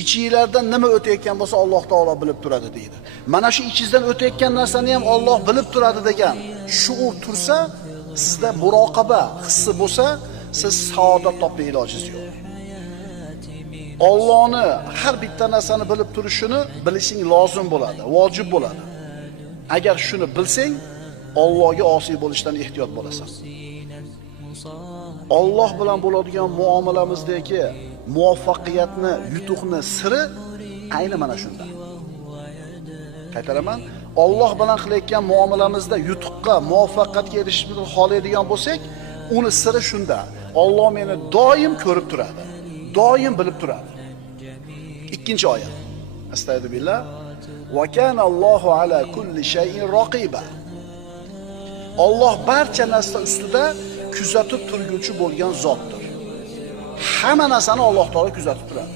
ichingizlardan nima o'tayotgan bo'lsa Alloh taolo bilib turadi deydi. Mana shu ichingizdan o'tayotgan narsani ham Alloh bilib turadi degan shuur tursa, sizda muroqaba hissi bo'lsa, siz saodat topishga ilojingiz yo'q. Allohni har bitta narsani bilib turishini bilishing lozim bo'ladi, vojib bo'ladi. Agar shuni bilsang, Allohga osiy bo'lishdan ehtiyot bo'lasan. Alloh bilan bo'ladigan muomalamizdagi muvaffaqiyatni, yutuqni siri ayni mana shunda. Qaytaraman, Alloh bilan qilayotgan muomalamizda yutuqqa, muvaffaqiyatga erishishni xohlaydigan bo'lsak, uni siri shunda. Alloh meni doim ko'rib turadi, doim bilib turadi. Ikkinchi oyat. Astagfirullah. Va kana Allohu ala kulli shay'in raqiba. Alloh barcha narsa ustida kuzatib turguvchi bo'lgan zotdir. Hamma narsani Alloh taolo kuzatib turadi.